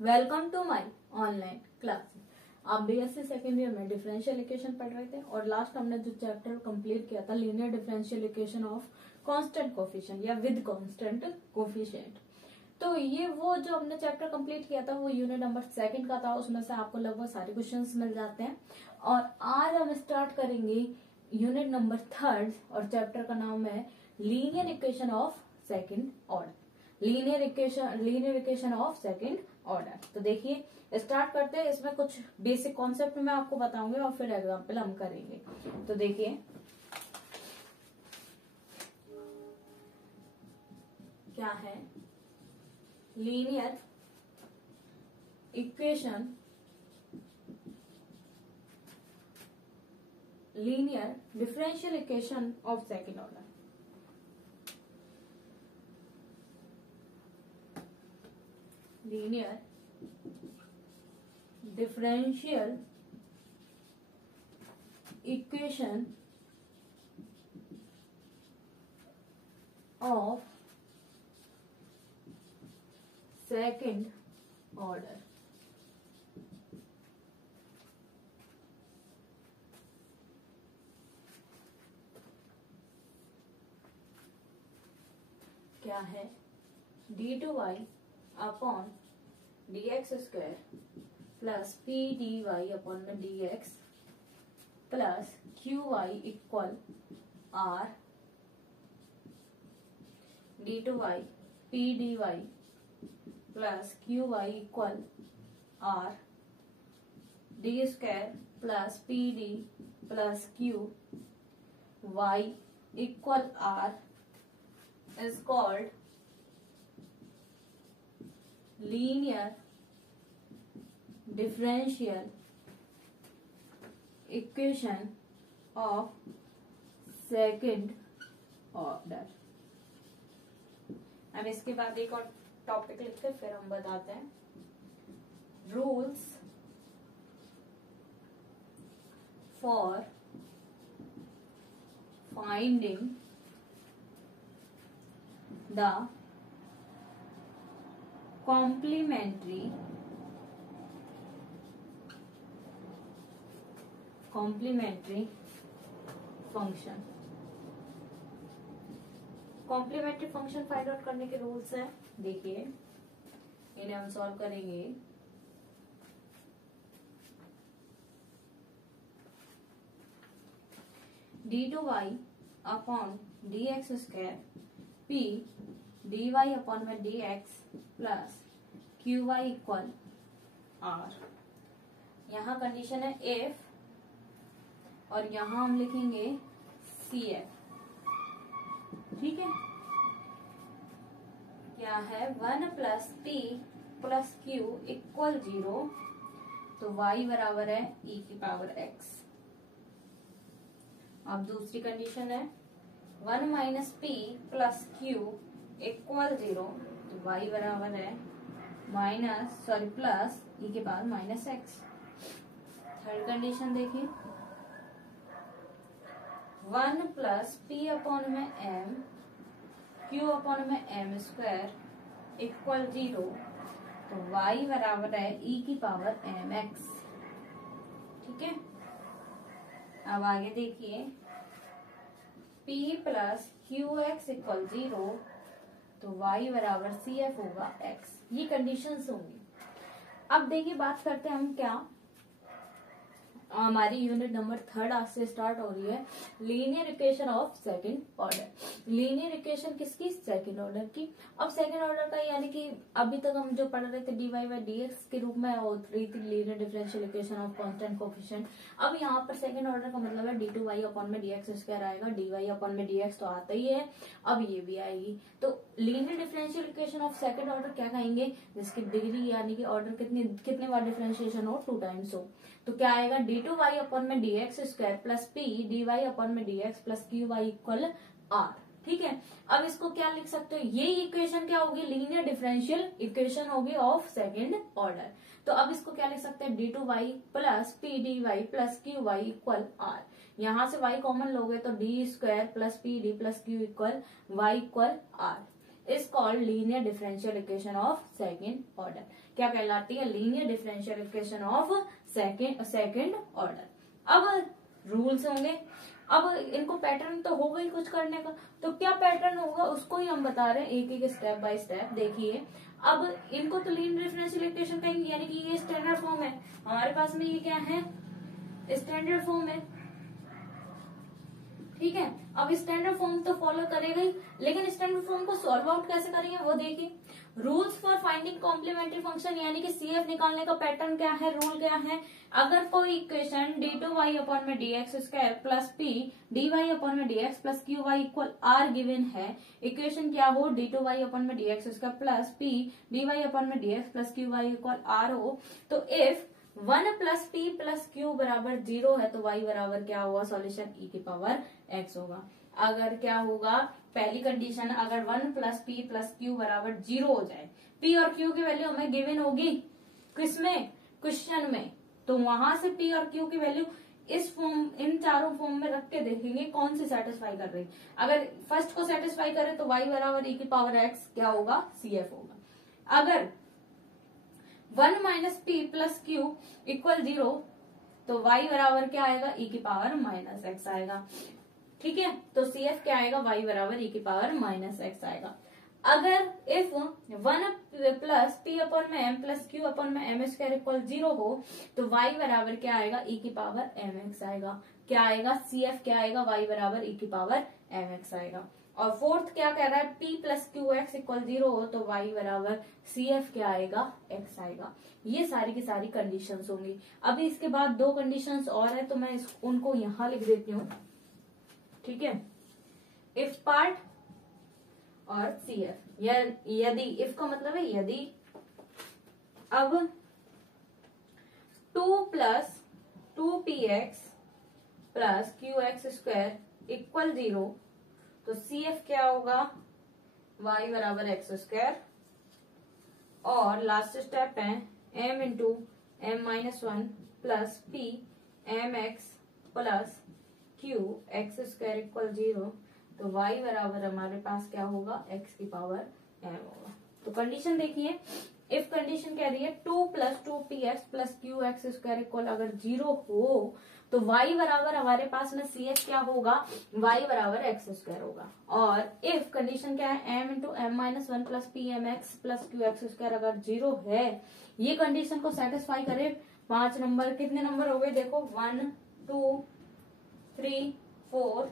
Welcome to my online classes. आप BSc second year में differential equation पढ़ रहे थे और लास्ट हमने जो चैप्टर कंप्लीट किया था linear differential equation of constant coefficient या विद कांस्टेंट कोफिशिएंट। तो ये वो जो हमने चैप्टर कंप्लीट किया था वो यूनिट नंबर सेकंड का था। उसमें से आपको लगभग सारे क्वेश्चंस मिल जाते हैं और आज हम स्टार्ट करेंगे यूनिट नंबर थर्ड और चैप्टर का नाम है linear equation of second order. Linear equation of second order. तो देखिए स्टार्ट करते हैं। इसमें कुछ बेसिक कॉन्सेप्ट मैं आपको बताऊंगी और फिर एग्जांपल हम करेंगे। तो देखिए क्या है linear equation, linear differential equation of second order. Linear differential equation of second order. क्या है d2y upon dx square plus P D Y upon में D X plus Q Y equal R D two Y P D Y plus Q Y equal R D square plus P D plus Q Y equal R is called linear differential equation of second order. अब इसके बाद एक और topic लिखते फिर हम बताते हैं rules for finding the complementary function. Complementary function find out करने के रूल्स हैं। देखिए इन्हें हम सॉल्व करेंगे। d2y upon dx square p dy upon में dx plus Q Y equal r. यहाँ कंडीशन है इफ और यहाँ हम लिखेंगे सी एफ। ठीक है, क्या है 1 plus P plus q equal 0, तो y बराबर है e की पावर x। अब दूसरी कंडीशन है 1 minus P plus q equal 0, तो y बराबर है प्लस e के power minus x। Third condition देखिए 1 प्लस पी अपॉन में m क्यू अपॉन में m स्क्वायर इक्वल 0, तो y बराबर है e की पावर mx। ठीक है, अब आगे देखिए p plus q x equal 0, तो y बराबर सी एफ होगा x। ये कंडीशंस होंगी। अब देखिए बात करते हैं हम क्या हमारी यूनिट नंबर थर्ड आज से स्टार्ट हो रही है linear equation of second order. Linear equation किसकी? सेकंड ऑर्डर की। अब सेकंड ऑर्डर का यानी कि अभी तक हम जो पढ़ रहे थे dy बाई dx के रूप में हो रही थी linear differential equation of constant coefficient. अब यहाँ पर सेकंड ऑर्डर का मतलब है d2y अपॉन में dx स्क्वायर आएगा, dy अपॉन में dx तो आता ही है, अब ये भी आएगी। तो linear differential equation of second order क्या कहेंगे? जिसकी डिग्री यानी कि ऑर्डर कितने बार डिफरेंशिएशन हो, 2 टाइम्स हो। तो क्या आएगा d2y अपॉन में dx square plus p dy upon में dx plus Q Y equal r। ठीक है, अब इसको क्या लिख सकते हो? ये इक्वेशन क्या होगी? लीनियर डिफरेंशियल इक्वेशन होगी ऑफ सेकंड ऑर्डर। तो अब इसको क्या लिख सकते हैं? d2y plus p dy plus Q Y equal r। यहां से y कॉमन लोगे तो d square plus P D plus q equal y equal r। Is called linear differential equation of second order. क्या कहलाती है? Linear differential equation of second order. अब rules होंगे, अब इनको पैटर्न तो होगा ही कुछ करने का, तो क्या पैटर्न होगा उसको ही हम बता रहे हैं एक एक स्टेप बाय स्टेप। देखिए अब इनको तो लीनियर डिफरेंशियल इक्वेशन कहेंगे, यानी कि ये स्टैंडर्ड फॉर्म है हमारे पास में, ये क्या है? स्टैंडर्ड फॉर्म है, ठीक है। अब स्टैंडर्ड फॉर्म तो फॉलो करेगा ही, लेकिन स्टैंडर्ड फॉर्म को सॉल्व आउट कैसे करेंगे वो देखिए। Rules for finding complementary function, यानी कि सीएफ निकालने का पैटर्न क्या है, रूल क्या है? अगर कोई इक्वेशन d2y अपॉन में dx square plus p dy upon में dx plus qy equal r given है, इक्वेशन क्या हो? d2y अपॉन में dx square plus p dy upon में dx plus qy equal r हो, तो if 1 plus P plus Q बराबर 0 है तो y बराबर क्या होगा? सॉल्यूशन e की पावर x होगा। अगर क्या होगा? पहली कंडीशन, अगर 1 प्लस पी प्लस क्यू बराबर 0 हो जाए, p और q की वैल्यू हमें गिवन होगी किसमें? क्वेश्चन में, तो वहां से p और q की वैल्यू इस फॉर्म, इन चारों फॉर्म में रख के देखेंगे कौन सी सेटिस्फाई कर रही है। अगर फर्स्ट को सेटिस्फाई करे तो y बराबर e की पावर x क्या होगा? cf होगा। अगर 1 minus P plus q equal 0 तो y बराबर क्या आएगा? e की पावर माइनस एक्स आएगा, ठीक है। तो CF क्या आएगा? y बराबर e की पावर माइनस एक्स आएगा। अगर इफ 1 प्लस पी अपॉन में एम प्लस क्यू अपॉन में एम स्क्वायर इक्वल 0 हो तो y बराबर क्या आएगा? e की पावर एम एक्स आएगा। क्या आएगा? CF क्या आएगा? y बराबर e की पावर एम एक्स आएगा। और फोर्थ क्या कह रहा है? p plus q x equal 0 हो तो y बराबर CF क्या आएगा? x आएगा। ये सारी की सारी कंडीशंस होंगी। अभी इसके बाद दो कंडीशंस और है तो मैं उनको यहां लिख देती हूँ, ठीक है। इफ पार्ट और CF, यदि, इफ का मतलब है यदि, अब 2 plus 2px plus qx square equal 0 तो CF क्या होगा? y बराबर एक्स स्क्वायर, और लास्ट स्टेप है m into m minus 1 plus p m x plus q x square equal 0 तो y बराबर हमारे पास क्या होगा? x की पावर m होगा। तो कंडीशन देखिए, इफ कंडीशन कह रही है 2 plus 2px plus q x square equal अगर 0 हो तो y बराबर हमारे पास में CF क्या होगा? y बराबर एक्स स्क्वायर होगा। और इफ कंडीशन क्या है? m into m minus 1 plus p m x plus q x square अगर 0 है, ये कंडीशन को सेटिस्फाई करे 5 नंबर, कितने नंबर हो गए देखो? 1 2 3 4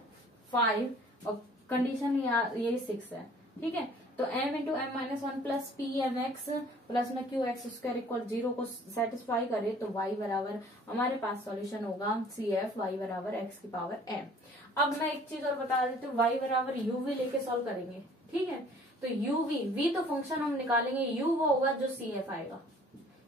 5 और कंडीशन ये 6 है, ठीक है। तो m into m minus 1 plus p m x plus में क्यू एक्स स्क्वायर इक्वल 0 को सेटिस्फाई करे तो y बराबर हमारे पास सॉल्यूशन होगा CF y बराबर x की पावर m। अब मैं एक चीज और बता देती हूँ, y बराबर uv लेके सॉल्व करेंगे, ठीक है। तो uv, v तो फंक्शन हम निकालेंगे, u वो होगा जो CF आएगा,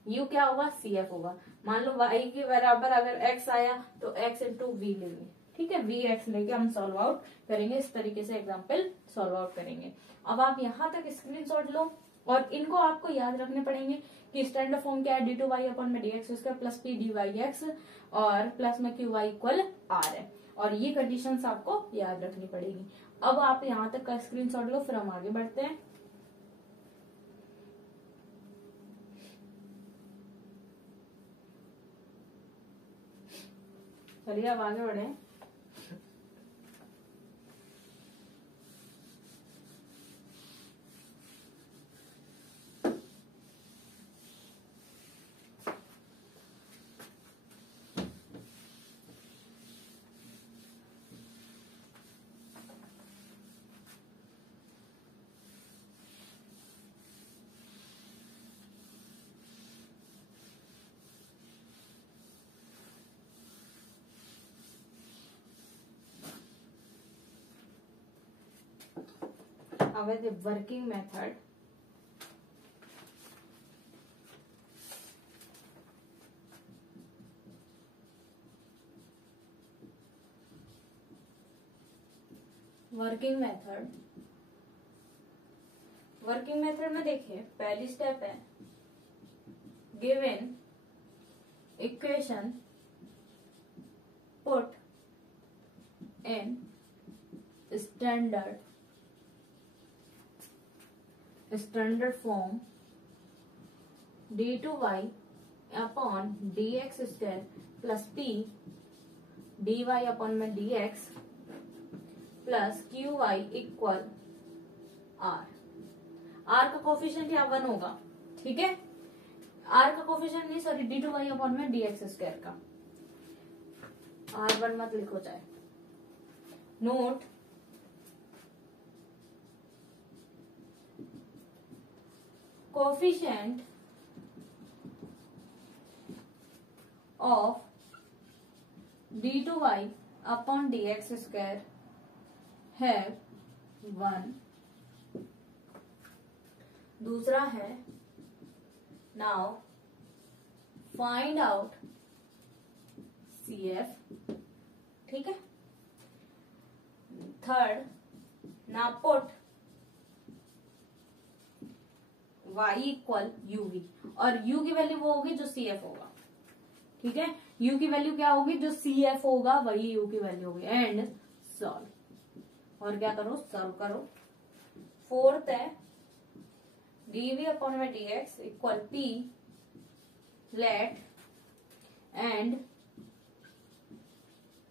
u क्या होगा? CF होगा। मान लो y के बराबर अगर x आया तो x इंटू वी लेंगे, ठीक है। vx लेके हम सॉल्व आउट करेंगे, इस तरीके से एग्जाम्पल सॉल्व आउट करेंगे। अब आप यहाँ तक स्क्रीनशॉट लो और इनको आपको याद रखने पड़ेंगे कि स्टैंडर्ड फॉर्म क्या है? d2y अपॉन में dx square plus p dy और प्लस में qy इक्वल r है, और ये कंडीशंस आपको याद रखनी पड़ेगी। अब आप यहाँ तक का स्क्रीनशॉट लो, फिर हम आगे बढ़ते हैं। चलिए अब आगे बढ़े। With the working method, working method में देखिए पहली स्टेप है given equation put in standard standard form d2y upon dx square plus p dy upon में dx plus qy equal r। r का कोफिशिएंट यहाँ 1 होगा, ठीक है। r का कोफिशिएंट नहीं, सॉरी, d2y अपॉन में dx स्क्वायर का r1 मत लिखो चाहे। Note coefficient of d2y upon dx square है 1। दूसरा है नाउ फाइंड आउट CF, ठीक है। Third, now put y equal uv, और u की वैल्यू वो होगी जो CF होगा, ठीक है। u की वैल्यू क्या होगी, जो CF होगा वही u की वैल्यू होगी। एंड सॉल्व, और क्या करो, सॉल्व करो। फोर्थ है dv अपॉन में dx equal p let and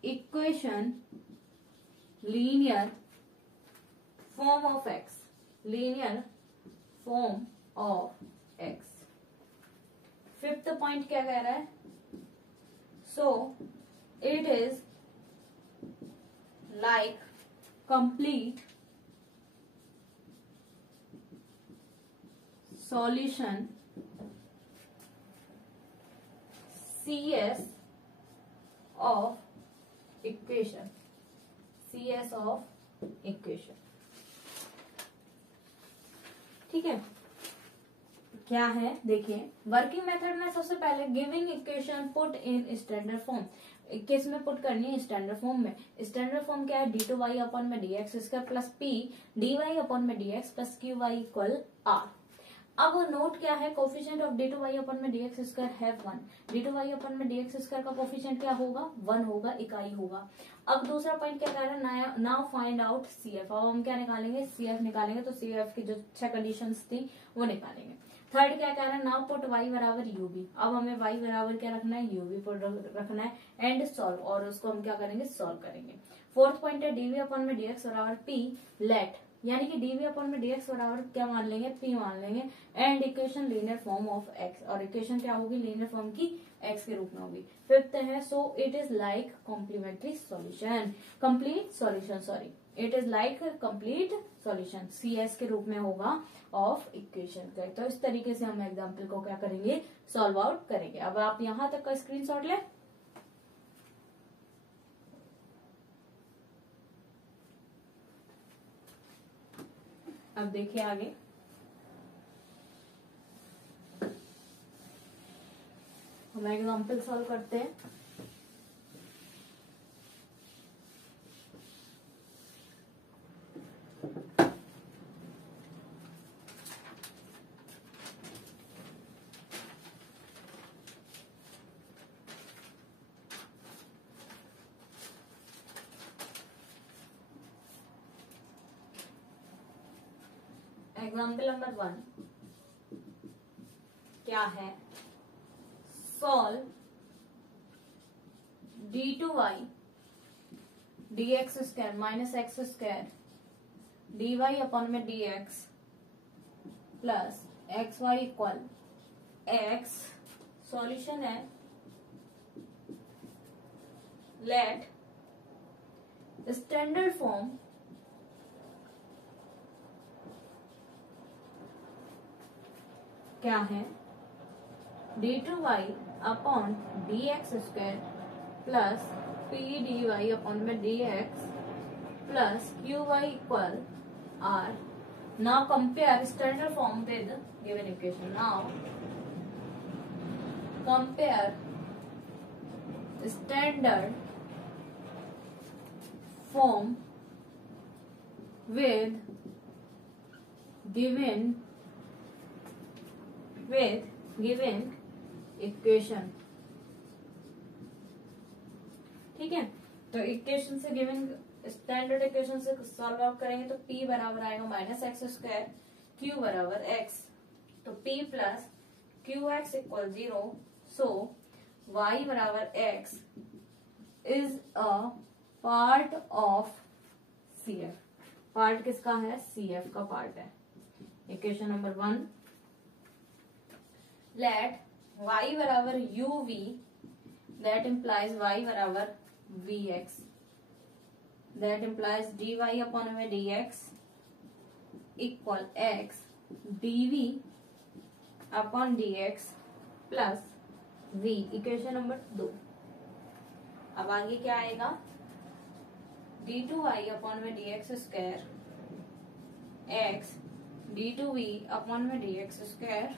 equation linear form of x, linear form of x। Fifth point क्या कह रहा है, so it is like complete solution CS of equation, CS of equation, ठीक है। क्या है देखिए, वर्किंग मेथड में सबसे पहले giving equation put in standard form, किस में पुट करनी है, स्टैंडर्ड फॉर्म में। स्टैंडर्ड फॉर्म क्या है, d2y अपॉन में dx square plus p dy upon में dx plus qy equal r। अब नोट क्या है, कोफिशिएंट ऑफ d2y अपॉन में dx स्क्वायर है 1। d2y अपॉन में dx स्क्वायर का कोफिशिएंट क्या होगा, 1 होगा, इकाई होगा। अब दूसरा पॉइंट क्या कह रहा है, नाउ फाइंड आउट CF। अब हम क्या निकालेंगे, CF निकालेंगे, तो CF की जो 6 कंडीशंस थी वो निकालेंगे। थर्ड क्या कह रहा है, नाउ पुट y बराबर यूबी। अब हमें y बराबर क्या रखना है, यूबी पुट रखना है। एंड सॉल्व, और उसको हम क्या करेंगे, सॉल्व करेंगे। फोर्थ पॉइंट है dv अपॉन में dx बराबर p लेट, यानी कि dv अपॉन में dx बराबर क्या मान लेंगे, p मान लेंगे। And equation linear form of x, और इक्वेशन क्या होगी, लीनियर फॉर्म की x के रूप में होगी। फिफ्थ है so it is like complementary solution, complete solution, sorry, it is like complete solution, CS के रूप में होगा ऑफ इक्वेशन का। तो इस तरीके से हम एग्जाम्पल को क्या करेंगे, सॉल्व आउट करेंगे। अब आप यहां तक का स्क्रीनशॉट लें। अब देखिए आगे, हम एग्जाम्पल सॉल्व करते हैं। एग्जाम्पल नंबर 1 क्या है, solve d2y dx square minus x square dy upon में dx plus x y equal x। Solution है लेट स्टैंडर्ड फॉर्म क्या है, d2y upon dx square plus p dy upon में dx plus qy equal r। Now compare standard form with given equation. Now compare standard form with given equation, ठीक है। तो equation से given standard equation से solve out करेंगे तो p बराबर आएगा माइनस एक्स स्क्वायर क्यू बराबर एक्स, तो p plus q x equal 0, सो y बराबर x is a part of CF। Part किसका है? CF का पार्ट है। इक्वेशन नंबर 1, लेट y बराबर uv, दैट इम्प्लाइज y बराबर vx, that implies dy upon में dx equal x dv upon dx plus v। Equation number 2। अब आगे क्या आएगा? d2y अपॉन में dx square x d2v upon में dx स्क्वायर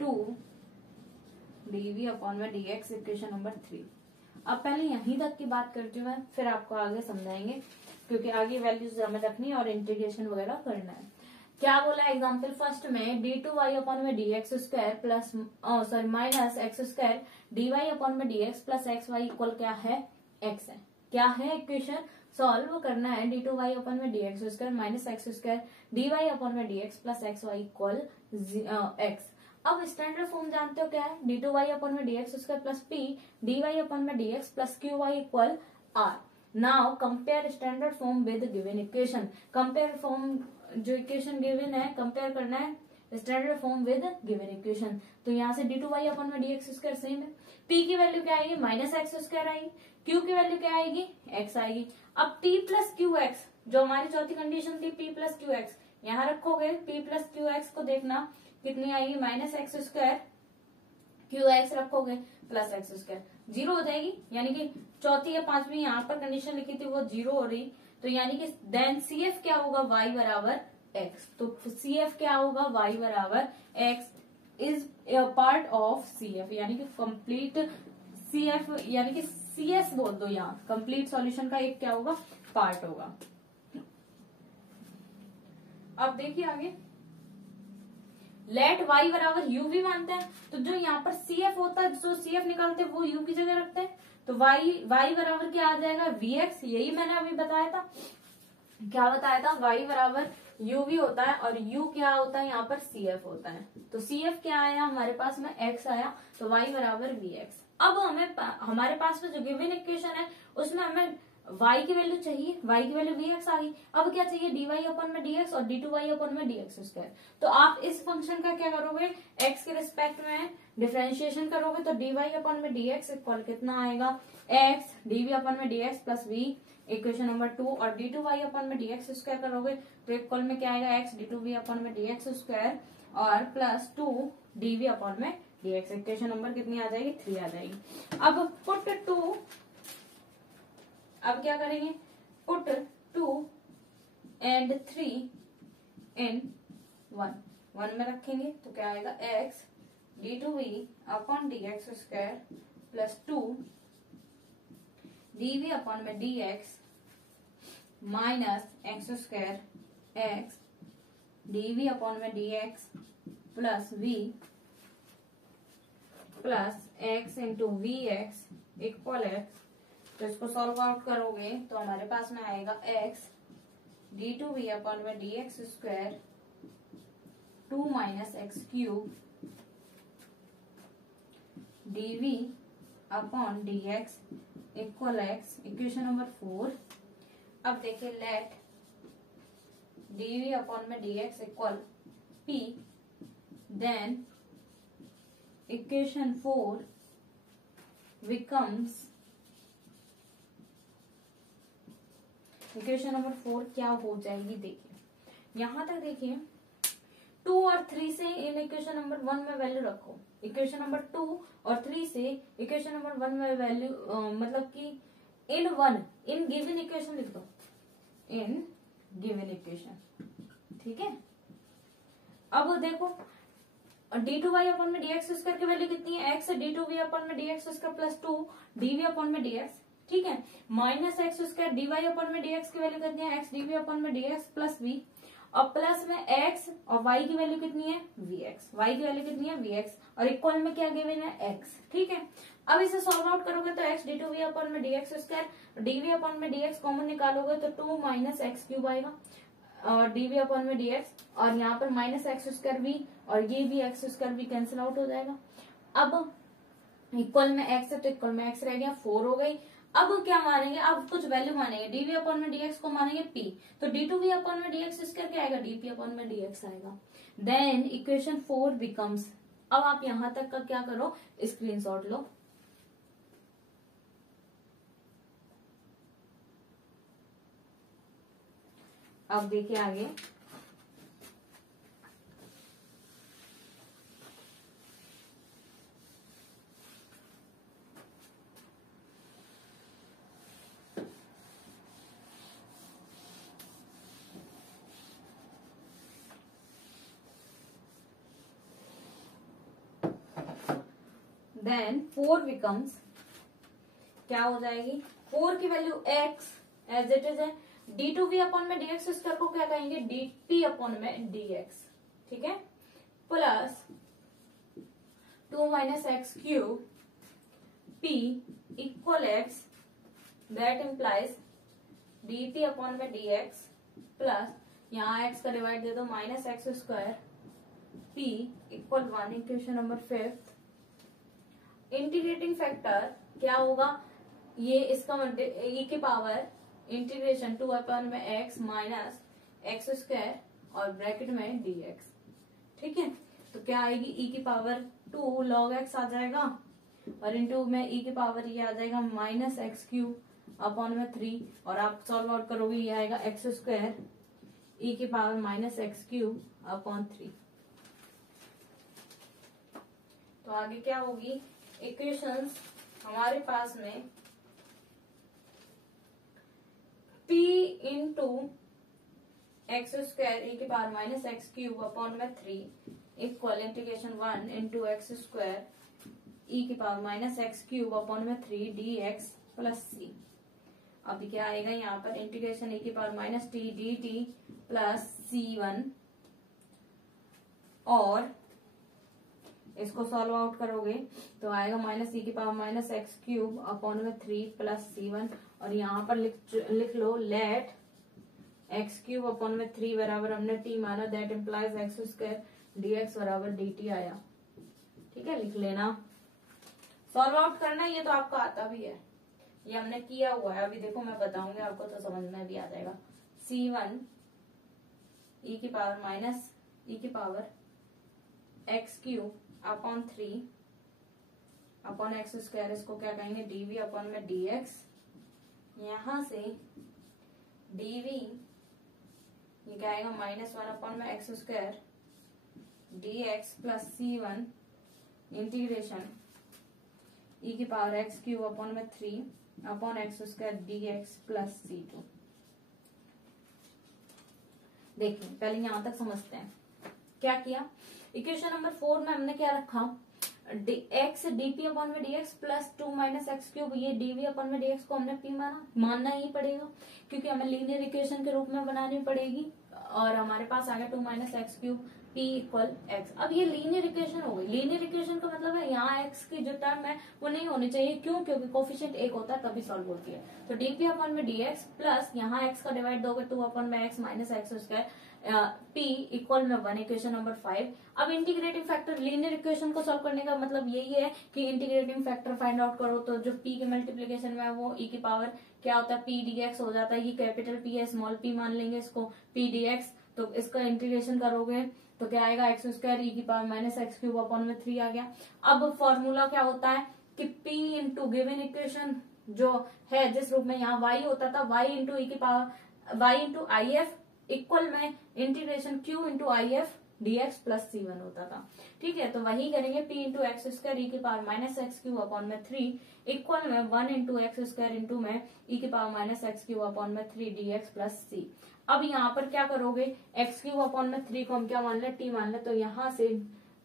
2 dv अपॉन में dx। Equation number 3। अब पहले यहीं तक की बात करती हूँ मैं, फिर आपको आगे समझाएंगे, क्योंकि आगे वैल्यूज हमें रखनी है और इंटीग्रेशन वगैरह करना है। क्या बोला एग्जाम्पल फर्स्ट में? d2y अपॉन में dx square plus sorry minus x square dy upon में dx plus x y equal क्या है? x है। क्या है? इक्वेशन सॉल्व करना है। d2y अपॉन में dx square minus x square dy upon में dx plus x y equal x। अब स्टैंडर्ड फॉर्म जानते हो क्या है? d2y अपॉन में dx square plus p dy upon में dx plus qy equal r। Now compare standard form with given equation. Compare form जो equation given है, compare करना है standard form with given equation. तो यहाँ से d2y अपॉन में dx स्क्वायर सेम है। p की वैल्यू क्या आएगी? माइनस एक्स स्क्वायर आएगी। q की वैल्यू क्या आएगी? x आएगी। अब p प्लस क्यू एक्स, जो हमारी चौथी कंडीशन थी, p प्लस क्यू एक्स, यहाँ रखोगे। p प्लस क्यू एक्स को देखना कितनी आएगी? Minus x square Q x रखोगे प्लस एक्स स्क्वायर, 0 हो जाएगी। यानी कि चौथी या पांचवी यहाँ पर कंडीशन लिखी थी वो 0 हो रही, तो यानी कि देन CF क्या होगा? y बराबर x। तो CF क्या होगा? y बराबर x is part of CF, यानी कि कंप्लीट CF, यानी कि CS बोल दो यहाँ, कंप्लीट सॉल्यूशन का एक क्या होगा? पार्ट होगा। अब देखिए आगे, लेट y बराबर uv मानते हैं, तो जो यहाँ पर CF होता है, जो CF निकालते हैं वो u की जगह रखते हैं, तो y बराबर क्या आ जाएगा? vx। यही मैंने अभी बताया था। क्या बताया था? y बराबर uv होता है और u क्या होता है? यहाँ पर CF होता है। तो CF क्या आया हमारे पास में? x आया, तो y बराबर vx। अब हमें हमारे पास में जो गिवन इक्वेशन है उसमें हमें y की वैल्यू चाहिए, y की वैल्यू vx आ गई। अब क्या चाहिए? dy अपॉन में dx और d2y अपॉन में dx स्क्वायर। तो आप इस फंक्शन का क्या करोगे? x के रिस्पेक्ट में डिफरेंशिएशन करोगे, तो dy अपॉन में dx इक्वल कितना आएगा? x dv अपॉन में dx plus v। Equation number 2। और d2y अपॉन में dx स्क्वायर करोगे तो इक्वल में क्या आएगा? x d2v अपॉन में dx स्क्वायर और प्लस 2 dv अपॉन में dx। इक्वेशन नंबर कितनी आ जाएगी? 3 आ जाएगी। अब पुट 2, अब क्या करेंगे? पुट 2 एंड 3 इन 1 में रखेंगे, तो क्या आएगा? x d2v upon dx square plus 2 dv upon में dx minus x square x dv upon में dx plus v plus x into we x equal x। तो इसको सॉल्व आउट करोगे तो हमारे पास में आएगा x d2v अपॉन में dx square 2 minus x cube dv upon dx equal x। Equation number 4। अब देखिए, लेट dv अपॉन में dx equal p, then equation 4 becomes, equation number 4 क्या हो जाएगी? देखिए यहां तक देखिए, 2 और 3 से इन इक्वेशन नंबर 1 में वैल्यू रखो। इक्वेशन नंबर 2 और 3 से इक्वेशन नंबर 1 में वैल्यू मतलब कि इन गिवन इक्वेशन लिख दो, इन गिवन इक्वेशन। ठीक है। अब देखो d2y अपॉन में dx स्क्वायर की वैल्यू कितनी है? x d2v अपॉन में dx square plus 2 dv upon में dx। ठीक है। Minus x square dy upon में dx की वैल्यू कितनी है? x dv अपॉन में dx प्लस v, और प्लस में x और y की वैल्यू कितनी है? vx। y की वैल्यू कितनी है? vx। और इक्वल में क्या गिवन है? x। ठीक है। अब इसे सॉल्व आउट करोगे तो x d2v अपॉन में dx स्क्वायर dv अपॉन में dx कॉमन निकालोगे तो 2 माइनस एक्स क्यूब आएगा। और dv अपॉन में dx, और यहाँ पर माइनस एक्स स्क्वायर v और ये भी x square v cancel out हो जाएगा। अब इक्वल में x है तो इक्वल में x रह गया, 4 हो गई। अब क्या मानेंगे, अब कुछ वैल्यू मानेंगे, dv अपॉन में dx को मानेंगे p, तो d2v अपॉन में dx स्क्वायर क्या आएगा, dp अपॉन में dx आएगा। देन इक्वेशन 4 बिकम्स, अब आप यहां तक का क्या करो, स्क्रीनशॉट लो। अब देखिए आगे, देन 4 बिकम्स, क्या हो जाएगी, 4 की value x as it is है, d2v अपॉन में dx स्क्वायर को क्या कहेंगे, dp अपॉन में dx, ठीक है, plus 2 minus x cube p equal x, that implies dp upon में dx प्लस यहाँ x का डिवाइड दे दो, minus x square p equal 1, equation number 5। Integrating factor क्या होगा, ये इसका e की पावर इंटीग्रेशन 2 अपॉन में x माइनस एक्स स्क्वायर और ब्रैकेट में dx, ठीक है। तो क्या आएगी, e की पावर 2 log x आ जाएगा और इंटू में e की पावर ये आ जाएगा माइनस एक्स क्यूब अपॉन में 3, और आप सॉल्व आउट करोगे ये आएगा एक्स स्क्वायर e की power minus x cube upon 3। तो आगे क्या होगी, इक्वेशंस हमारे पास में p into X square e की power minus x cube upon में 3 equal integration 1 into X square e की power minus x cube upon में 3 dx प्लस c। अब क्या आएगा यहाँ पर, इंटीग्रेशन e की power minus T D T plus c1, और इसको सॉल्व आउट करोगे तो आएगा माइनस e की power minus x cube upon में 3 प्लस c1, और यहाँ पर लिख लो लेट एक्स क्यूब अपॉन में 3 बराबर हमने t माना, that implies x square dx बराबर dt आया, ठीक है, लिख लेना। सॉल्व आउट करना है, ये तो आपको आता भी है, ये हमने किया हुआ है, अभी देखो मैं बताऊंगी आपको तो समझ में भी आ जाएगा। c1 e की पावर माइनस e की power x cube upon 3 upon X square, इसको क्या कहेंगे, dv अपॉन में dx, यहां से dv ये क्या आएगा, माइनस 1 अपॉन में x square dx plus c1 integration e की पावर एक्स क्यूब अपॉन में 3 upon X square dx plus c2। देखिए पहले यहां तक समझते हैं क्या किया। इक्वेशन नंबर 4 में हमने क्या रखा, x dp अपॉन में dx plus 2 minus x cube, ये dv अपॉन में dx को हमने p मानना ही पड़ेगा क्योंकि हमें लीनियर इक्वेशन के रूप में बनानी पड़ेगी, और हमारे पास आ गया 2 minus x cube p equal x। अब ये लीनियर इक्वेशन हो गई, लीनियर इक्वेशन का मतलब है यहाँ x की जो टर्म है वो नहीं होनी चाहिए, क्यों, क्योंकि कोफिशिएंट 1 होता है तभी सॉल्व होती है। तो dp अपॉन में dx प्लस यहाँ x का डिवाइड दोगे 2 अपॉन में x minus x square p equal में 1, इक्वेशन नंबर 5। अब इंटीग्रेटिंग फैक्टर, लीनियर इक्वेशन को सॉल्व करने का मतलब यही है कि इंटीग्रेटिंग फैक्टर फाइंड आउट करो, तो जो p के मल्टीप्लीकेशन में है वो e की पावर क्या होता है, p dx हो जाता है। ये कैपिटल p है, स्मॉल p मान लेंगे इसको, p dx, तो इसका इंटीग्रेशन करोगे तो क्या आएगा, एक्स स्क्वायर e की power minus x cube upon में 3 आ गया। अब फॉर्मूला क्या होता है कि p इंटू गिवन इक्वेशन जो है, जिस रूप में यहाँ y होता था, y इंटू e की power y into I F equal में integration q into I F dx plus c1 होता था, ठीक है। तो वही करेंगे, p into X square e की power minus x cube upon में 3 इक्वल में 1 इंटू एक्स स्क्वायर इंटू में e की power minus x cube upon में 3 dx प्लस c। अब यहाँ पर क्या करोगे, एक्स क्यूब अपॉन में 3 को हम क्या मान ले, t मान ले, तो यहाँ से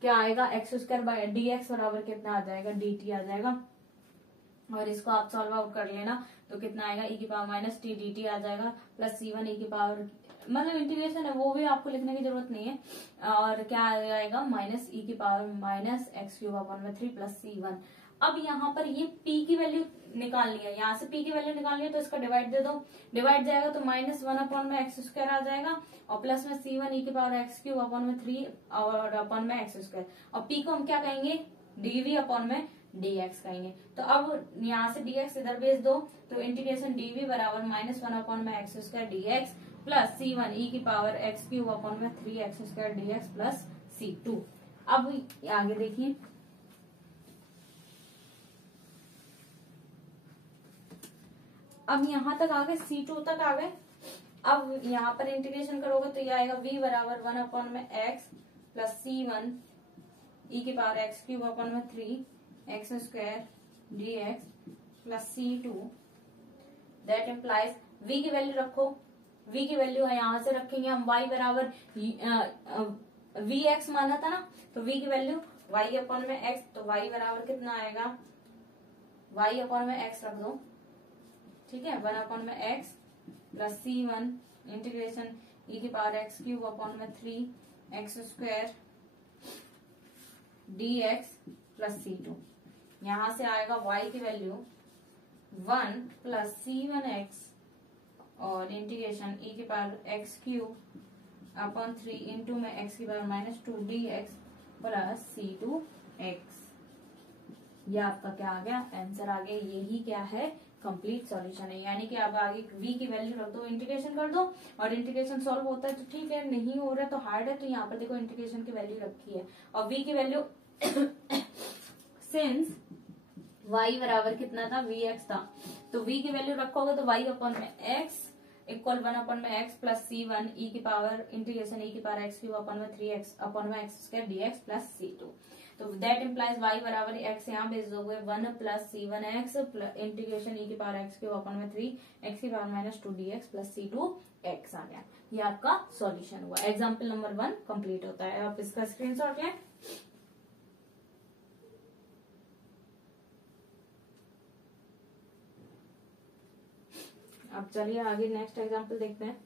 क्या आएगा, एक्स स्क्वायर बाय dx बराबर कितना आ जाएगा, dt आ जाएगा, और इसको आप सॉल्व आउट कर लेना तो कितना आएगा, e की पावर माइनस टी dt आ जाएगा प्लस c1 e की पावर, मतलब इंटीग्रेशन है वो भी आपको लिखने की जरूरत नहीं है, और क्या आ जाएगा, माइनस e की power minus x cube upon में 3 प्लस c1। अब यहाँ पर ये p की वैल्यू निकालनी है, यहाँ से p की वैल्यू निकालनी है तो इसका डिवाइड दे दो, डिवाइड जाएगा तो -1 अपॉन में एक्स स्क्वायर आ जाएगा और प्लस में c1 e की पावर एक्स क्यूब अपॉन में 3 और अपॉन में एक्स स्क्वायर, और p को हम क्या कहेंगे dv अपॉन में dx कहेंगे। तो अब यहाँ से dx इधर भेज दो तो इंटीग्रेशन dv बराबर -1 अपॉन में x square dx plus c1 e की पावर एक्स क्यूब अपॉन में 3 x square dx plus c2। अब आगे देखिए, अब यहां तक आ गए, C2 तक आ गए। अब यहाँ पर इंटीग्रेशन करोगे तो ये आएगा v बराबर 1 अपॉन में x प्लस c1 e की पावर एक्स क्यूब अपॉन में 3 x square dx plus c2। That implies v की वैल्यू रखो, v की वैल्यू है यहाँ से रखेंगे हम y बराबर vx माना था ना, तो v की वैल्यू y अपॉन में x, तो y बराबर कितना आएगा y अपॉन में x रख दो, ठीक है, 1 अपॉन में x plus c1 integration e की पावर एक्स क्यूब अपॉन में 3 x square dx plus c2। यहां से आएगा y की वैल्यू 1 प्लस c1x और इंटीग्रेशन e की power x cube upon 3 into में x की पावर -2 dx प्लस c2x। ये आपका क्या आ गया, आंसर आ गया। यही क्या है, कंप्लीट सॉल्यूशन है। यानी कि अब आगे v की वैल्यू रख दो, इंटीग्रेशन कर दो, और इंटीग्रेशन सॉल्व होता है तो ठीक है, नहीं हो रहा है तो हार्ड है, तो यहाँ पर देखो इंटीग्रेशन की वैल्यू रखी है और v की वैल्यू सिंस y बराबर कितना था, vx था, तो v की वैल्यू रखोगे तो y अपॉन में x इक्वल 1 अपॉन में x प्लस c1 e की पावर इंटीग्रेशन e की पावर एक्स क्यूब अपॉन में 3x अपॉन में x square dx plus c2। तो दैट इम्प्लाइज y बराबर x यहाँ भेज दोगे 1 प्लस c1x इंटीग्रेशन e की पावर एक्स क्यूब अपॉन में 3 x की पावर -2 dx प्लस c2x आ गया। ये आपका सॉल्यूशन हुआ। एग्जाम्पल नंबर 1 कंप्लीट होता है। आप इसका स्क्रीनशॉट लें। अब चलिए आगे नेक्स्ट एग्जाम्पल देखते हैं।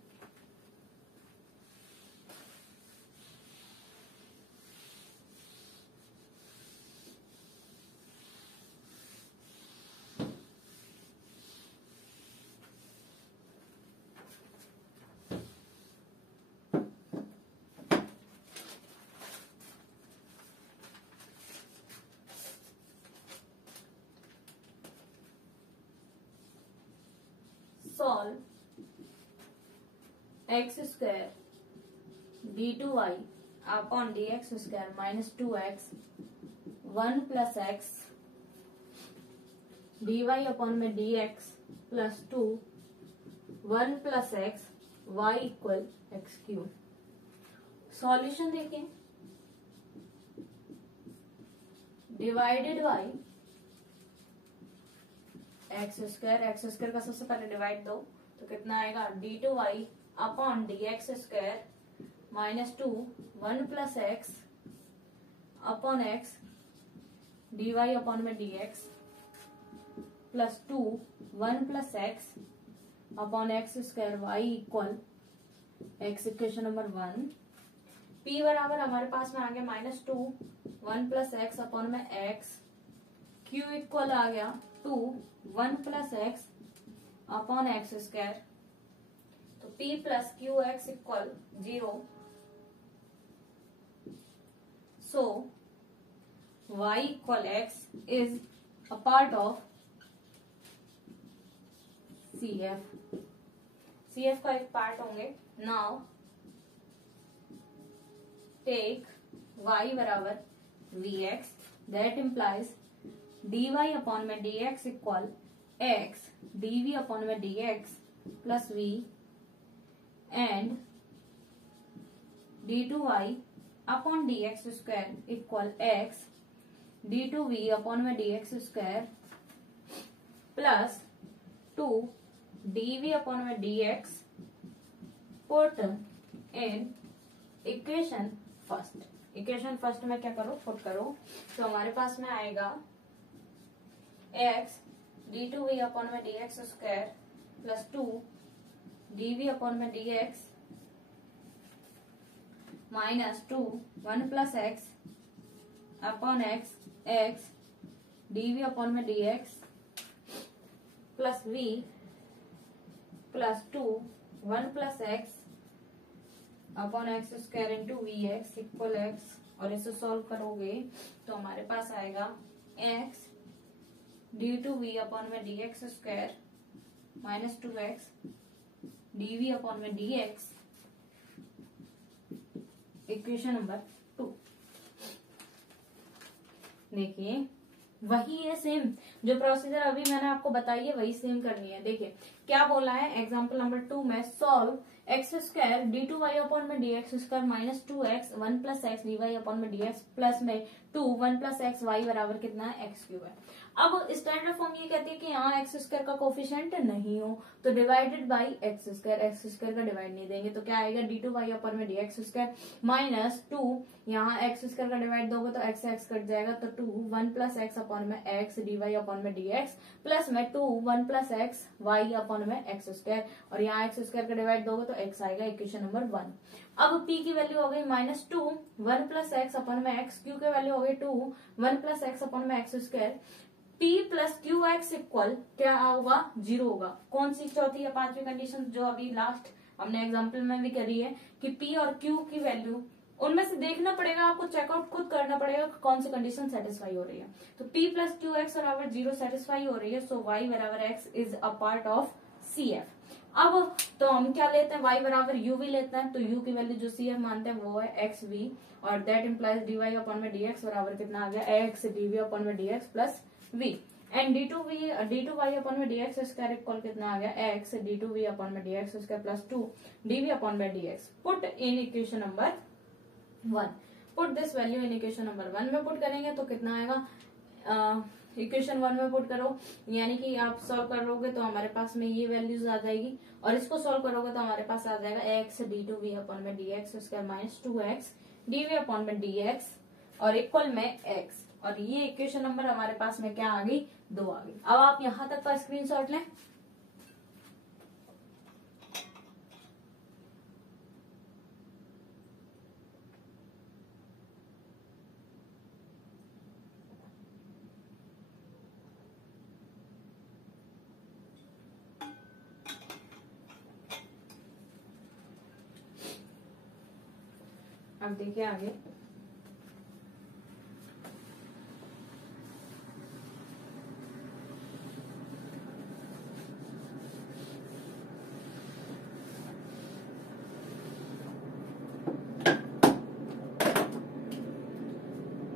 Solve x square d2y upon dx square minus 2x 1 plus x dy upon में dx plus 2 1 plus x y equal x cube. Solution देखें, डिवाइडेड बाई एक्स स्क्वायर का सबसे पहले डिवाइड दो तो कितना आएगा, d2y upon dx square -2 1 plus X upon x dy upon में dx plus 2 1 plus X upon X square y equal x. Equation number 1। p बराबर हमारे पास में आ गया -2 1 प्लस एक्स अपॉन में एक्स, q इक्वल आ गया 2 1 plus X upon X square, तो p plus q x equal 0। So y equal x is a part of CF का एक पार्ट होंगे। नाउ टेक y बराबर vx, that implies dy upon में dx equal x dv upon में dx plus v and d2y upon dx square equal x d2v upon में dx square plus 2 dv upon में dx put in equation first. Equation first में क्या करो, put करो, तो हमारे पास में आएगा x d2v अपॉन में dx square plus 2 dv upon में dx minus 2 1 plus x upon x dv upon में dx plus v plus 2 1 plus X upon X square into we x equal X, और इसे सॉल्व करोगे तो हमारे पास आएगा X D two we upon में D x square minus 2x dv upon में dx, इक्वेशन नंबर 2। देखिए वही है सेम, जो प्रोसीजर अभी मैंने आपको बताई है वही सेम करनी है। देखिए क्या बोला है एग्जांपल नंबर 2 में, solve X square D two Y upon में D x square minus 2x 1 plus X D Y upon में dx प्लस में 2 1 प्लस एक्स वाई बराबर कितना है एक्स क्यूब है। अब स्टैंडर्ड फॉर्म ये कहती है कि यहाँ एक्स स्क्वायर का कोफिशिएंट नहीं हो तो डिवाइडेड बाई एक्स स्क्वायर का डिवाइड नहीं देंगे तो क्या आएगा डी टू वाई अपॉन में डी एक्स स्क्वायर माइनस 2, यहाँ एक्स स्क्वायर का डिवाइड दोगे तो एक्स कट जाएगा तो 2 1 प्लस एक्स अपॉन में एक्स डी वाई अपॉन में डी एक्स प्लस में 2 1 प्लस एक्स वाई अपॉन में एक्स स्क्वायर, और यहाँ एक्स स्क्वायर का डिवाइड दोगे तो एक्स आएगा, इक्वेशन नंबर 1। अब p की वैल्यू हो गई माइनस 2 1 प्लस एक्स अपॉन में एक्स, q की वैल्यू हो गई 2 1 प्लस एक्स अपॉन में x square, p plus q x equal क्या होगा 0 होगा। कौन सी चौथी या पांचवी कंडीशन जो अभी लास्ट हमने एग्जांपल में भी करी है कि p और q की वैल्यू, उनमें से देखना पड़ेगा आपको, चेकआउट खुद करना पड़ेगा कौन सी कंडीशन सेटिस्फाई हो रही है। तो p प्लस क्यू एक्स बराबर 0 सेटिस्फाई हो रही है, सो y बराबर x is a part of CF। अब तो हम क्या लेते हैं, y बराबर u भी लेते हैं, तो u की वैल्यू जो CF मानते हैं वो है xv, और दैट इम्प्लाइज dy अपॉन में dx बराबर कितना आ गया x dv अपॉन में dx plus v, and d2 y upon में dx स्क्वायर इक्वल कितना आ गया x d2v अपॉन में dx square plus 2 dv upon में dx। Put in equation number 1, put this value in equation number 1 में put करेंगे तो कितना आएगा, इक्वेशन 1 में पुट करो, यानी कि आप सॉल्व करोगे तो हमारे पास में ये वैल्यूज आ जाएगी, और इसको सॉल्व करोगे तो हमारे पास आ जाएगा x d2v अपॉन में dx square minus 2x dv upon में dx और इक्वल में x, और ये इक्वेशन नंबर हमारे पास में क्या आ गई 2 आ गई। अब आप यहां तक का स्क्रीनशॉट लें। अब देखिए आगे,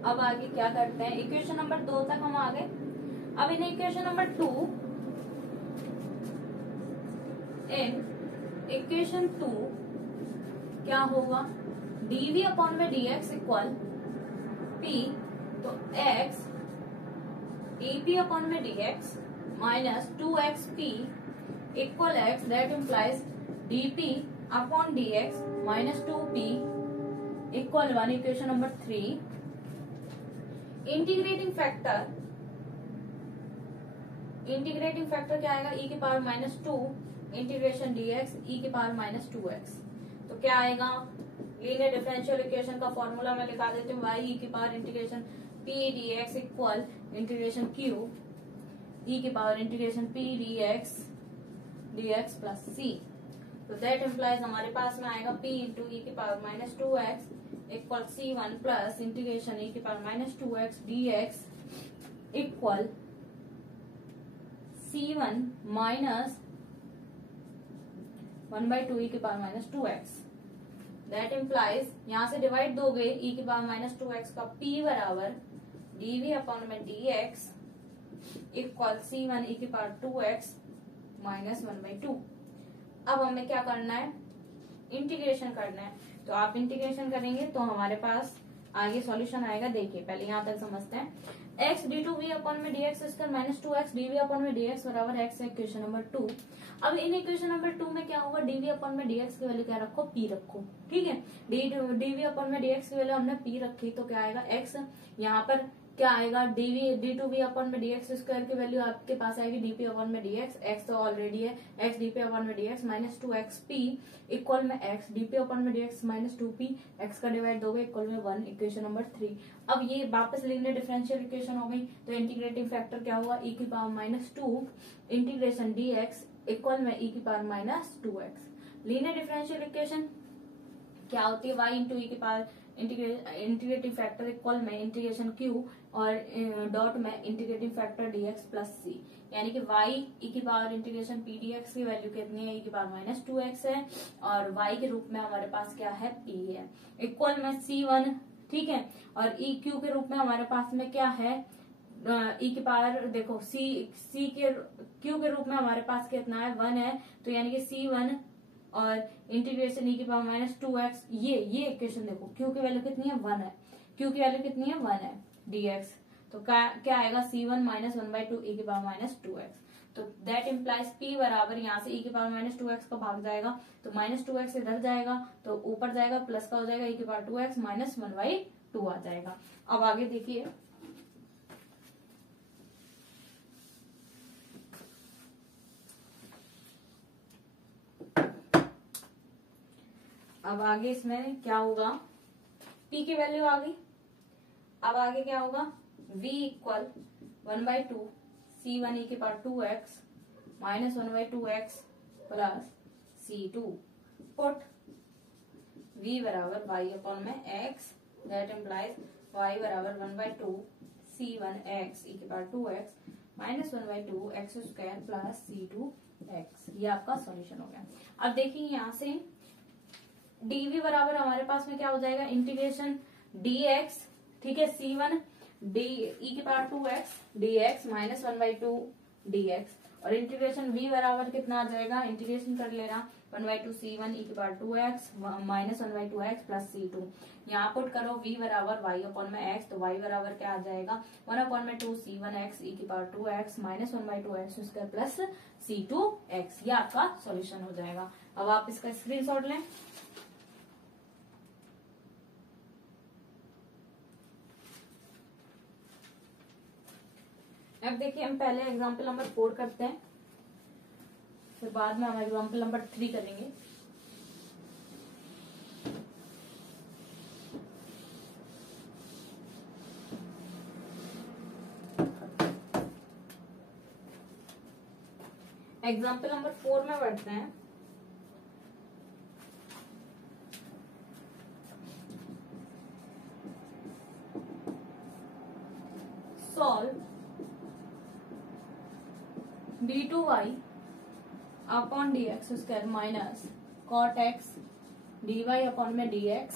अब आगे क्या करते हैं, इक्वेशन नंबर 2 तक हम आ गए। अब in equation number 2, in equation 2 क्या होगा, dv अपॉन में dx इक्वल p, तो x dp अपॉन में dx minus 2xp equal x, that implies dp upon dx minus 2p equal 1, equation number 3। Integrating factor क्या आएगा, e की power minus 2 integration dx e की power minus 2x, तो क्या आएगा, linear differential equation का formula मैं लिखा देती हूँ, y e की power integration p dx equal integration q e की power integration p dx plus c, तो दैट इम्प्लाइज हमारे पास में आएगा p इंटू e की power minus 2x equal c1 plus integration e की power minus 2x dx equal c1 minus 1/2 e की power minus 2x, that implies यहाँ से डिवाइड दोगे e की पावर माइनस 2x का p बराबर dv अपॉन में dx इक्वल c1 e की पावर 2x माइनस 1/2। अब हमें क्या करना है, इंटीग्रेशन करना है, तो आप इंटीग्रेशन करेंगे तो हमारे पास आगे सॉल्यूशन आएगा। देखिए पहले यहाँ तक समझते हैं, x d2v अपॉन में dx square minus 2x dv upon में dx बराबर x है, इक्वेशन नंबर 2। अब इन इक्वेशन नंबर 2 में क्या होगा, dv अपॉन में dx की वैल्यू क्या रखो, p रखो, ठीक है, dv अपॉन में dx की वैल्यू हमने p रखी तो क्या आएगा x, यहाँ पर क्या आएगा, d2v अपॉन में dx स्क्वायर की वैल्यू आपके पास आएगी dp अपॉन में dx, x तो ऑलरेडी है, x dp अपॉन में dx माइनस 2xp इक्वल में x dp अपॉन में dx माइनस 2p, x का डिवाइड दोगे इक्वल में 1, इक्वेशन नंबर 3। अब ये वापस लीनियर डिफरेंशियल इक्वेशन हो गई, तो इंटीग्रेटिंग फैक्टर क्या हुआ, e की power minus 2 integration dx equal में e की power minus 2x। Linear differential equation क्या होती है, y इंटू ई की पावर इंटीग्रेटिंग फैक्टर इक्वल में इंटीग्रेशन q और डॉट में integrating factor dx plus c, यानी कि y e की पावर इंटीग्रेशन p dx की वैल्यू कितनी है, e की पावर माइनस 2x है और y के रूप में हमारे पास क्या है, p है, इक्वल में c1, ठीक है, और e q के रूप में हमारे पास में क्या है, e की पावर देखो c के q के रूप में हमारे पास कितना है, 1 है, तो यानी कि c1 और इंटीग्रेशन e की पावर माइनस 2x, ये इक्वेशन देखो, q की वैल्यू कितनी है, 1 है, q की वैल्यू कितनी है, 1 है, dx तो क्या आएगा, c1 माइनस 1/2 e की पावर माइनस 2x। तो दैट इम्प्लाइज p बराबर यहाँ से e की पावर माइनस 2x का भाग जाएगा, तो माइनस 2x इधर जाएगा तो ऊपर जाएगा, प्लस का हो जाएगा, e की पावर 2x माइनस 1/2 आ जाएगा। अब आगे देखिए, अब आगे इसमें क्या होगा, p की वैल्यू आ गई, अब आगे क्या होगा, v इक्वल 1/2 c1 e की power 2x minus 1/2x plus c2, put v बराबर y अपॉन में x, दैट इम्प्लाइज y बराबर 1/2 c1 x e की power 2x minus 1/2 x square plus c2x, ये आपका सॉल्यूशन हो गया। अब देखिए यहाँ से dv बराबर हमारे पास में क्या हो जाएगा, इंटीग्रेशन dx, ठीक है, c1 d e की power 2x dx minus 1/2 dx, और इंटीग्रेशन v बराबर कितना आ जाएगा, इंटीग्रेशन कर लेना 1/2 c1 e की power 2x minus 1/2x plus c2, यहाँ पुट करो v बराबर y अपॉन में x, तो y बराबर क्या आ जाएगा, 1/2 c1 x e की power 2x minus 1/2 x square plus c2x, ये आपका सॉल्यूशन हो जाएगा। अब आप इसका स्क्रीनशॉट लें। अब देखिए, हम पहले एग्जाम्पल नंबर 4 करते हैं, फिर बाद में हम एग्जाम्पल नंबर 3 करेंगे। एग्जाम्पल नंबर 4 में बढ़ते हैं। Solve d2y upon dx square minus cot x dy upon में dx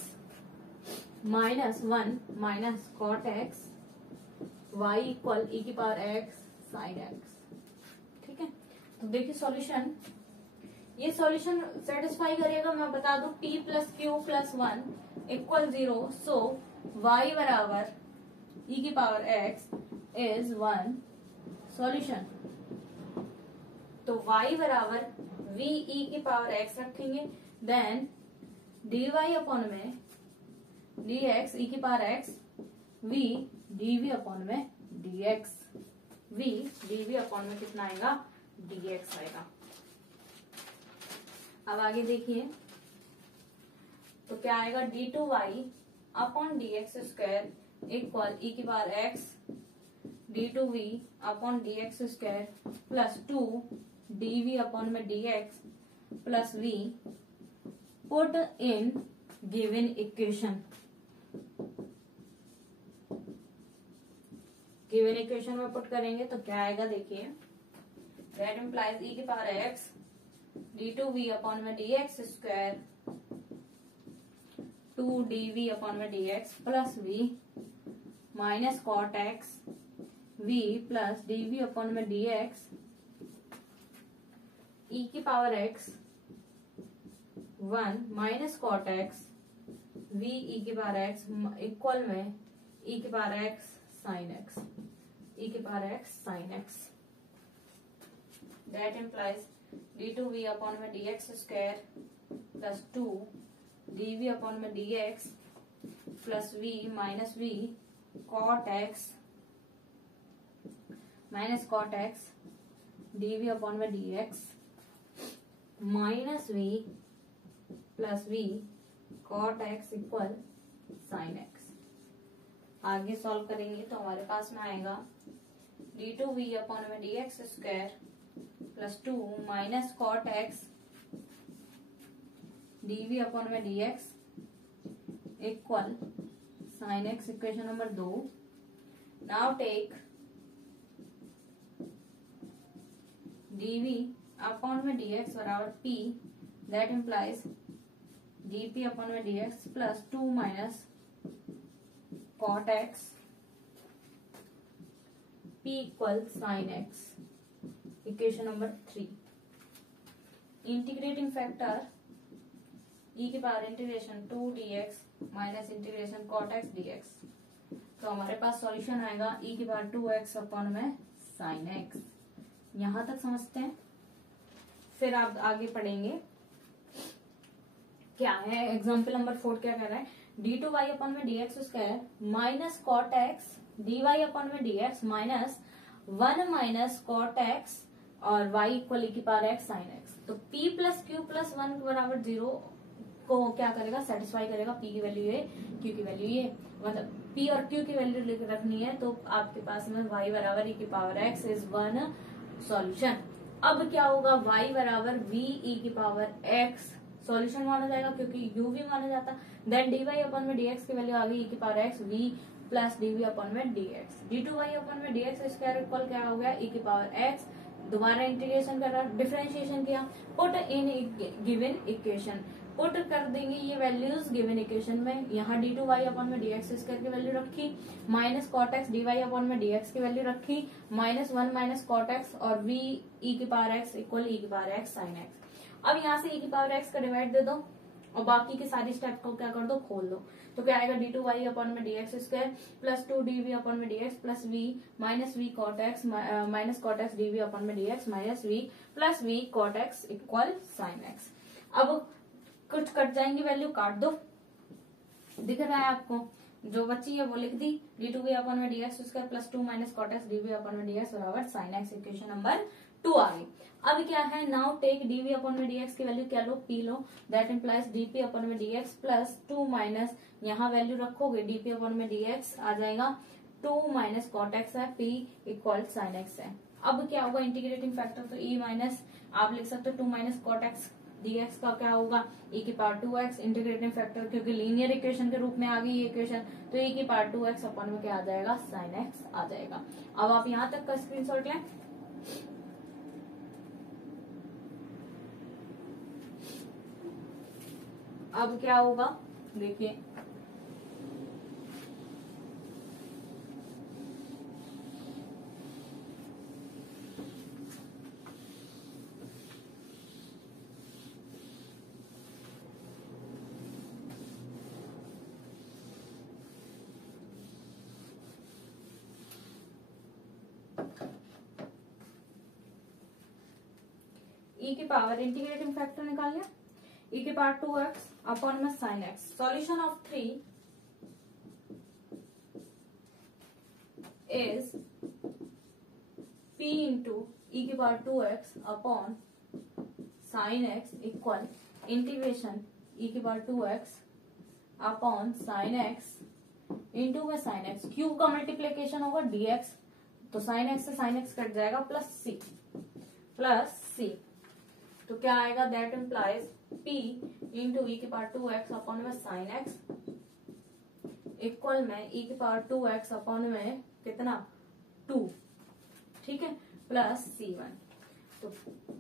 minus 1 minus cot x y equal e की पावर x साइन x, ठीक है। तो देखिए सॉल्यूशन, ये सॉल्यूशन सेटिस्फाई करेगा, मैं बता दूं p plus q plus 1 equal 0, सो y बराबर e की पावर x इज 1 सॉल्यूशन। तो y बराबर v e की पावर x रखेंगे, देन dy अपॉन में dx e की power x v dv upon में dx, v dv अपॉन में कितना आएगा, dx आएगा। अब आगे देखिए, तो क्या आएगा, d2y upon dx square equal e की power x d2v upon dx square plus 2 dv upon में dx plus v, put in given equation. Given equation में पुट करेंगे तो क्या आएगा, देखिए, दैट इम्प्लाइज e की पावर x d2v अपॉन में dx स्क्वायर 2 dv अपॉन में dx plus v minus cot x v plus dv upon में dx e की power x 1 minus cot x v e की पावर x इक्वल में e की power x sine x, e की power x sine x, that implies d2v upon में dx square plus 2 dv upon में dx plus v minus v cot x minus cot x d v upon में D x minus v plus v cot x equal sine x. आगे solve करेंगे तो हमारे पास में आएगा डी टू वी अपॉन में D x square plus 2 minus cot x d v upon में D x equal sine x. Equation number 2। Now take dv upon में dx बराबर p, that implies dp upon में dx plus 2 minus cot x p equal sine x। Equation number 3। Integrating factor e के power integration 2 dx minus integration cot x dx। तो हमारे पास solution आएगा e के power 2x upon में sine x। यहां तक समझते हैं। फिर आप आगे पढ़ेंगे क्या है। एग्जाम्पल नंबर 4 क्या कह रहा है, डी टू वाई अपॉन में D x square minus cot x D Y upon में D x minus 1 minus cot x और वाई इक्वल ई की पावर एक्स साइन एक्स। तो p प्लस क्यू प्लस 1 बराबर 0 को क्या करेगा, सेटिस्फाई करेगा। p की वैल्यू ये, q की वैल्यू ये, मतलब p और q की वैल्यू रखनी है। तो आपके पास में y बराबर ई की पावर x इज 1 सॉल्यूशन। अब क्या होगा, y बराबर v e की पावर x सॉल्यूशन माना जाएगा क्योंकि u भी माना जाता। देन dy अपॉन में dx की वैल्यू आ गई e की power x v plus dv upon में dx। d2y अपॉन में dx स्क्वायर इक्वल क्या हो गया, e की पावर x। दोबारा इंटीग्रेशन करा, डिफरेंशिएशन किया, put in given equation, put कर देंगे ये वैल्यूज गिवन इक्वेशन में। यहाँ d2y अपॉन में dx स्क्वायर की वैल्यू रखी, minus cot x dy upon में dx की वैल्यू रखी, माइनस 1 माइनस कॉट एक्स और v e की पावर x इक्वल e की पावर x साइन x। अब यहाँ से e की पावर x का डिवाइड दे दो और बाकी के सारी स्टेप को क्या कर दो, खोल दो। तो क्या आएगा, d2y अपॉन में dx square plus 2 dv upon में dx plus v minus v cot x minus cot x dv upon में dx minus v plus v cot x equal sine x। अब कुछ कट जाएंगी वैल्यू, काट दो। दिख रहा है आपको, जो बची है वो लिख दी, d2v अपॉन में dx square plus 2 minus cot x dv upon में dx बराबर साइन x। इक्वेशन नंबर 2 आ गई। अब क्या है, नाउ टेक dv अपॉन में dx की वैल्यू क्या लो, p लो, दैट इम्प्लाइज dp अपॉन में dx प्लस 2 माइनस, यहाँ वैल्यू रखोगे dp अपॉन में dx आ जाएगा 2 माइनस कॉट एक्स है, p इक्वल साइन x है। अब क्या होगा, इंटीग्रेटिंग फैक्टर तो e माइनस आप लिख सकते हो 2 माइनस कॉट एक्स dx का क्या होगा, e की पावर 2x। इंटीग्रेटिंग फैक्टर क्योंकि लीनियर इक्वेशन के रूप में आ गई ये इक्वेशन, तो e की पावर 2x अपॉन में क्या आ जाएगा, साइन x आ जाएगा। अब आप यहां तक का स्क्रीनशॉट लें। अब क्या होगा देखिए, e की पावर इंटीग्रेटिंग फैक्टर निकाल लिया, e की पावर 2x अपॉन में sine x। Solution of 3 is p into e की power 2x upon sine x equal integration e की power 2x upon sine x into में साइन x। क्यूब का multiplication होगा dx, तो sine x से sine x cut जाएगा plus c। तो क्या आएगा, that implies p into e की पावर 2x अपॉन में साइन x इक्वल में e की पावर 2x अपॉन में कितना 2, ठीक है, प्लस c1। तो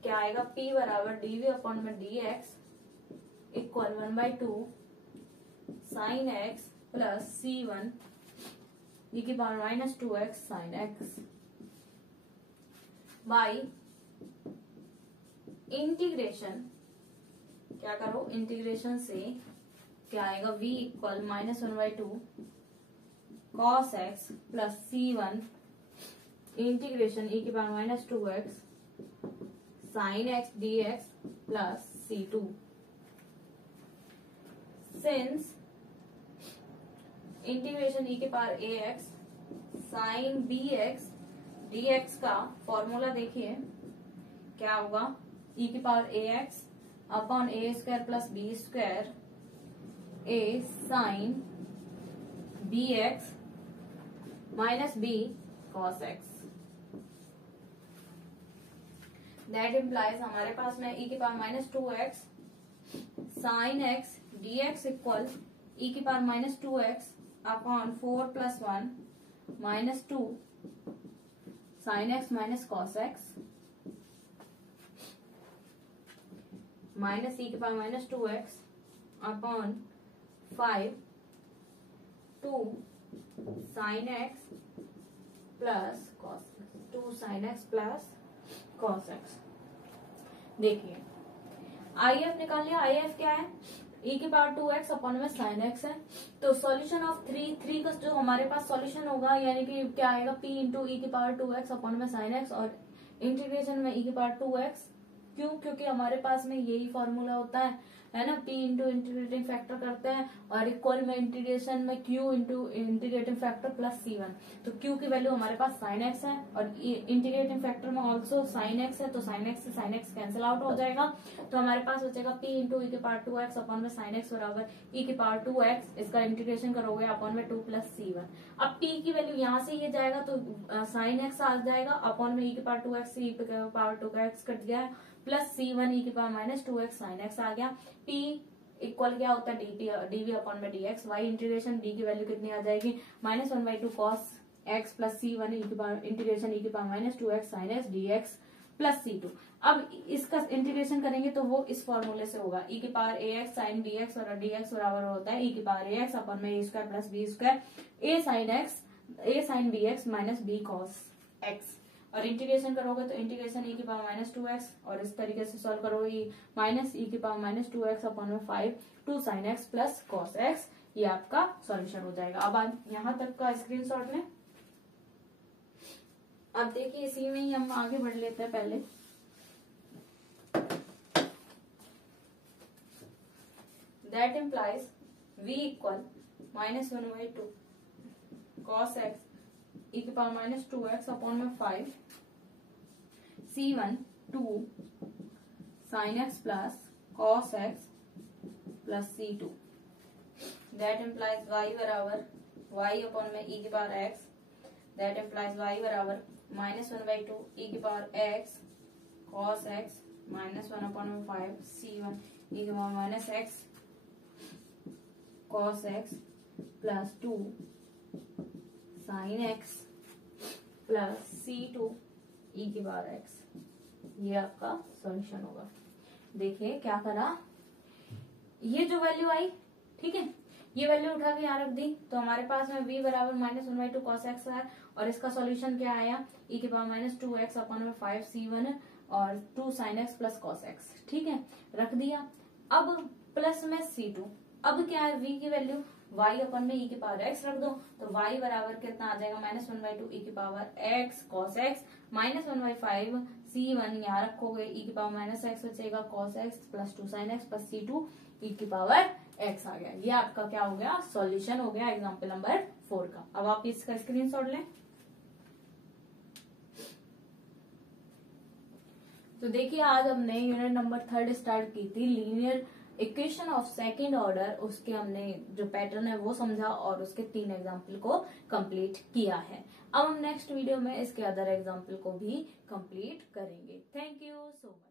क्या आएगा, p बराबर dv अपॉन में dx equal 1/2 sine x plus c1 e की power minus 2x sine x by integration. क्या करो, इंटीग्रेशन से क्या आएगा, v equal minus 1/2 cos x plus c1 integration e की power minus 2x sine x dx plus c2। Since integration e की power ax sine bx dx का formula देखिए क्या होगा, e की power ax upon A square plus B square a sine bx minus b cos x। That implies हमारे पास में e की power minus 2x sine x dx equal e की power minus 2x upon 4 plus 1 minus 2 sine x minus cos x minus e की power minus 2x upon 5 2 sine x plus cos 2 sine x plus cos x। देखिए IF निकाल लिया, IF क्या है, e की power 2x upon में sine x है। तो सॉल्यूशन ऑफ 3 का जो हमारे पास सॉल्यूशन होगा यानी कि क्या आएगा, p इंटू ई की पावर 2x अपॉन में साइन x और इंटीग्रेशन में e की पावर 2x। क्यों, क्योंकि हमारे पास में यही फॉर्मूला होता है ना, p इंटू इंटीग्रेटिंग फैक्टर करते हैं और इक्वल में इंटीग्रेशन में q into integrating factor plus c1। तो q की वैल्यू हमारे पास साइन x है और इंटीग्रेटिंग फैक्टर में ऑल्सो साइन x है, तो साइन x से साइन x कैंसिल आउट हो जाएगा। तो हमारे पास बचेगा p इंटू ई की पावर 2x अपॉन में साइन x बराबर e की पावर 2x, इसका इंटीग्रेशन करोगे अपॉन में 2 प्लस c1। अब p की वैल्यू यहाँ से ये जाएगा तो साइन x आ जाएगा अपॉन में e की पावर 2x से e की पावर 2x कट गया है प्लस c1 e की power minus 2x sine x आ गया। p इक्वल क्या होता है dv अपॉन में dx, y इंटीग्रेशन d की वैल्यू कितनी आ जाएगी minus 1/2 cos x plus c1 e की पावर इंटीग्रेशन e की power minus 2x sine x dx plus c2। अब इसका इंटीग्रेशन करेंगे तो वो इस फॉर्मूले से होगा, e की पावर ax साइन bx और dx बराबर होता है e की पावर ax अपॉन में a square plus b square a sine bx minus b cos x। और इंटीग्रेशन करोगे तो इंटीग्रेशन e की पावर माइनस 2x और इस तरीके से सॉल्व करोगे माइनस e की पावर माइनस 2x अपॉन में 5 2 sine x plus cos x। ये आपका सॉल्यूशन हो जाएगा। अब आप यहां तक का स्क्रीनशॉट लें। अब देखिए इसी में ही हम आगे बढ़ लेते हैं। पहले that implies v equal minus 1/2 cos x e की पावर माइनस 2x अपॉन में 5 c1 2 sine x plus cos x plus c2। That implies y बराबर y अपॉन में e की power x, that implies y बराबर minus 1/2 e की power x cos x minus 1 upon में 5 c1 e की power minus x cos x plus 2 sine x plus c2 e की power x। ये आपका solution होगा। देखिए क्या करा, ये जो वैल्यू आई, ठीक है, ये वैल्यू उठा के यहाँ रख दी तो हमारे पास में v बराबर माइनस 1/2 cos x है और इसका सॉल्यूशन क्या आया e की पावर माइनस 2x अपॉन में 5 c1 और 2 sine x plus cos x। ठीक है, रख दिया। अब प्लस में c2, अब क्या है v की वैल्यू y अपन में e की पावर x रख दो तो y बराबर कितना आ जाएगा माइनस 1/2 e की power x cos x minus 1/5 c1 यहाँ रखोगे e की पावर माइनस x बचेगा cos x plus 2 sin x plus c2 e की पावर x आ गया। ये आपका क्या हो गया, सॉल्यूशन हो गया एग्जाम्पल नंबर 4 का। अब आप इसका स्क्रीनशॉट लें। तो देखिए आज हमने यूनिट नंबर 3 स्टार्ट की थी, linear equation of second order. उसके हमने जो पैटर्न है वो समझा और उसके 3 एग्जाम्पल को कंप्लीट किया है। अब हम नेक्स्ट वीडियो में इसके अदर एग्जाम्पल को भी कंप्लीट करेंगे। Thank you so much.